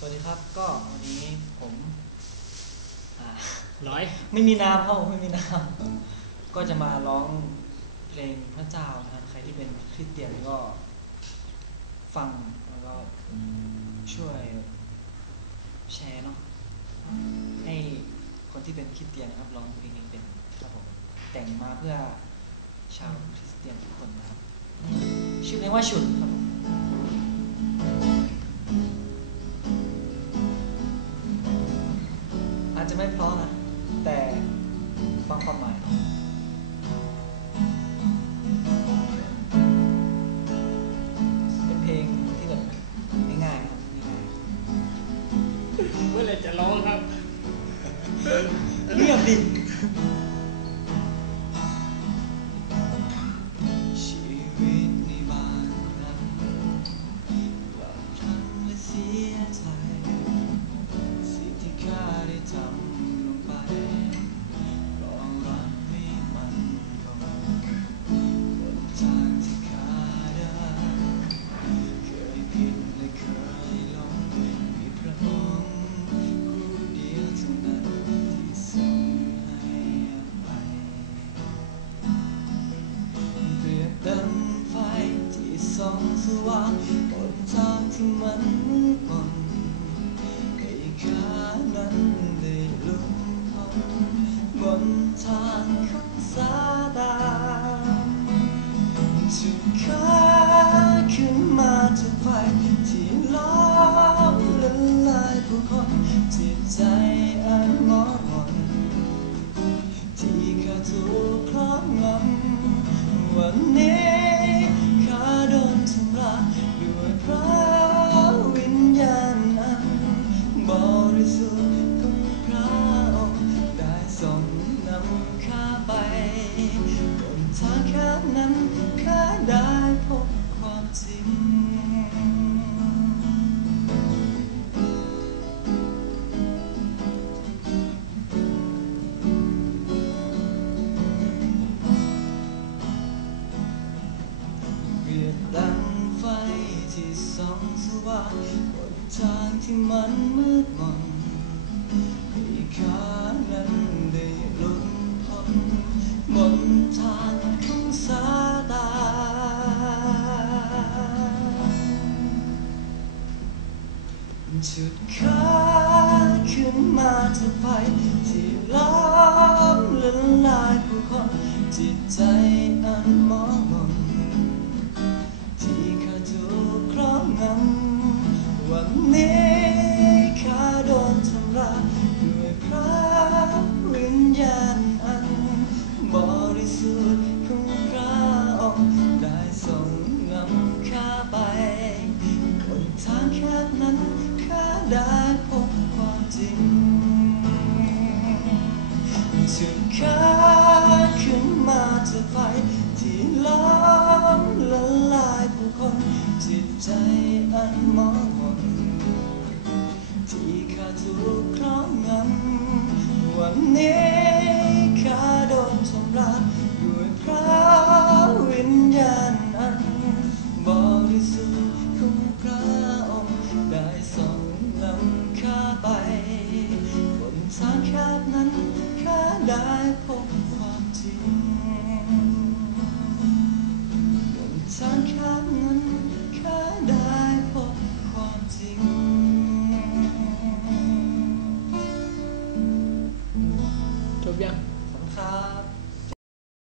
สวัสดีครับก็วันนี้ผมอ่าร้อยไม่มีน้ำครับผมไม่มีน้ำก็จะมาร้องเพลงพระเจ้านะครับใครที่เป็นคริสเตียนก็ฟังแล้วก็ช่วยแชร์เนาะให้คนที่เป็นคริสเตียนนะครับร้องเพลงนี้เป็นครับผมแต่งมาเพื่อชาวคริสเตียนทุกคนนะครับชื่อเพลงว่าฉุดครับผมอาจจะไม่เพราะนะแต่ฟังความหมายเป็นเพลงที่แบบง่ายๆครับง่ายเมื่อไหรจะร้องครับ ๆเงียบดิชีวิตในบางครั้งบางครั้งและเสียใจสิ่งที่ข้าได้ทำลงไปเพราะรักให้มันคงบนทางที่ข้าเดินเคยผิดและเคยหลงมีพระองค์ผู้เดียวเท่านั้นที่ทรงให้อภัยเปรียบดังไฟที่ส่องสว่างบนทางที่มันมืดมนให้ข้านั้นได้หลุดพ้นบนทางของซาตานจุดข้าขึ้นมาจากไฟที่ล้อมละลายผู้คนจิตใจอันหมองมนที่ข้าถูกครอบงำวันนี้ข้าโดนทำร้ายด้วยพระวิญญาณอันบริสุทธิ์ของพระองค์ได้ทรงนำข้าไปบนทางข้านั้นข้าได้พบความจริงเปรียบดังไฟที่ส่องสว่างบนทางที่มันมืดมนให้ข้านั้นได้หลุดพ้นบนทางของซาตานจุดข้าขึ้นมาจากไฟที่ล้อมละลายผู้คนจิตใจอันหมองมนที่ข้าถูกครอบงำวันนี้ข้าโดนทำร้ายด้วยพระวิญญาณอันบริสุทธิ์ของพระองค์ได้ทรงนำข้าไปบนทางแคบนั้นข้าได้พบความจริงจุดข้าขึ้นมาจากไฟที่ล้อมละลายผู้คนจิตใจอันหมองมนที่ข้าถูกครอบงำวันนี้ข้าโดนทำร้ายด้วยพระวิญญาณอันบริสุทธิ์ของพระองค์ได้ทรงนำข้าไปบนทางแคบนั้นข้าได้พบความจริงบนทางแคบนั้นข้าได้พบความจริงจบยังขอบคุณครับ